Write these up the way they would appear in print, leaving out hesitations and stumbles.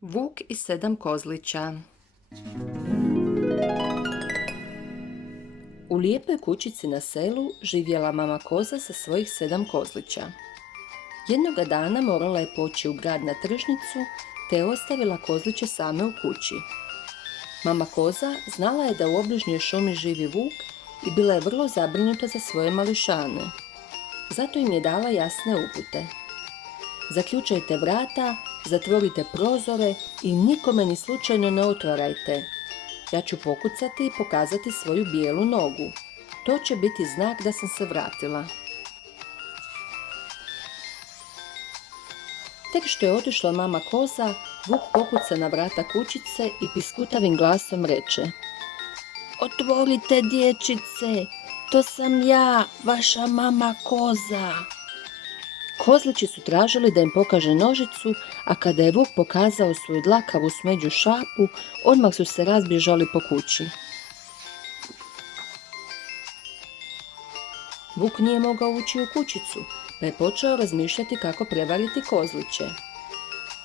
Vuk i 7 kozlića. U lijepoj kućici na selu živjela mama koza sa svojih 7 kozlića. Jednoga dana morala je poći u grad na tržnicu, te je ostavila kozliće same u kući. Mama koza znala je da u obližnjoj šumi živi vuk i bila je vrlo zabrinuta za svoje mališane. Zato im je dala jasne upute. Zaključajte vrata, zatvorite prozore i nikome ni slučajno ne otvarajte. Ja ću pokucati i pokazati svoju bijelu nogu. To će biti znak da sam se vratila. Tek što je otišla mama koza, vuk pokuca na vrata kućice i piskutavim glasom reče: "Otvorite, dječice, to sam ja, vaša mama koza." Kozlići su tražili da im pokaže nožicu, a kada je vuk pokazao svoju dlakavu smeđu šapu, odmah su se razbježali po kući. Vuk nije mogao ući u kućicu, pa je počeo razmišljati kako prevariti kozliće.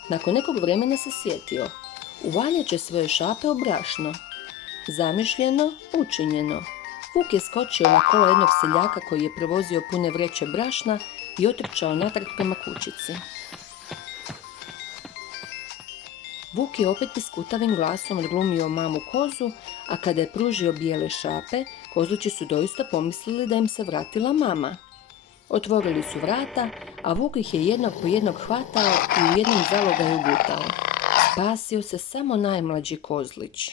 Nakon nekog vremena se sjetio, uvaljat će svoje šape u brašno. Zamišljeno, učinjeno. Vuk je skočio na kolo jednog seljaka koji je prevozio pune vreće brašna i otrčao natrag prema kućici. Vuk je opet piskutavim glasom odglumio mamu kozu, a kada je pružio bijele šape, kozlići su doista pomislili da im se vratila mama. Otvorili su vrata, a Vuk ih je jednog po jednog hvatao i u jednom zalogaju gutao. Spasio se samo najmlađi kozlić.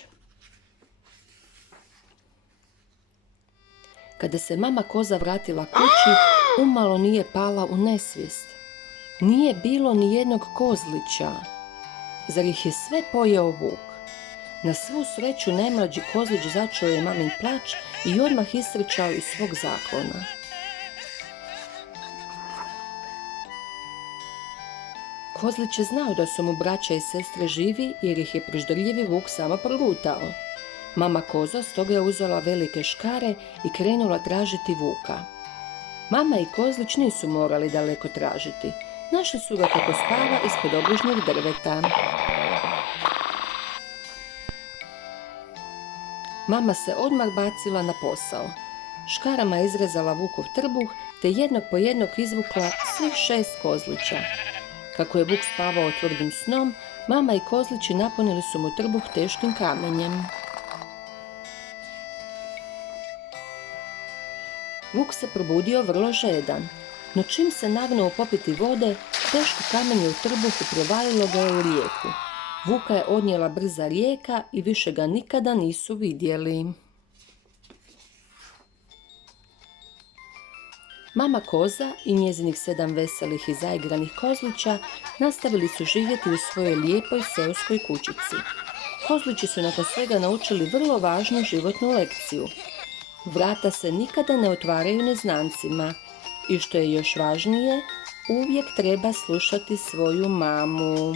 Kada se mama koza vratila kući, umalo nije pala u nesvijest. Nije bilo ni jednog kozlića. Zar ih je sve pojeo vuk? Na svu sreću najmlađi kozlić začuo je mamin plač i odmah istrčao iz svog zaklona. Kozlić je znao da su mu braća i sestre živi jer ih je preždrljivi vuk samo progutao. Mama koza stoga je uzela velike škare i krenula tražiti vuka. Mama i kozlić nisu morali daleko tražiti. Našli su ga kako spava ispod obližnjeg drveta. Mama se odmah bacila na posao. Škarama je izrezala vukov trbuh te jednog po jednog izvukla svih 6 kozlića. Kako je vuk spavao tvrdim snom, mama i kozlići napunili su mu trbuh teškim kamenjem. Vuk se probudio vrlo žedan, no čim se nagnuo popiti vode, teško kamenje u trbuhu provalilo ga je u rijeku. Vuka je odnijela brza rijeka i više ga nikada nisu vidjeli. Mama koza i njezinih 7 veselih i zaigranih kozlića nastavili su živjeti u svojoj lijepoj seoskoj kućici. Kozlići su nakon svega naučili vrlo važnu životnu lekciju. Vrata se nikada ne otvaraju neznancima i što je još važnije, uvijek treba slušati svoju mamu.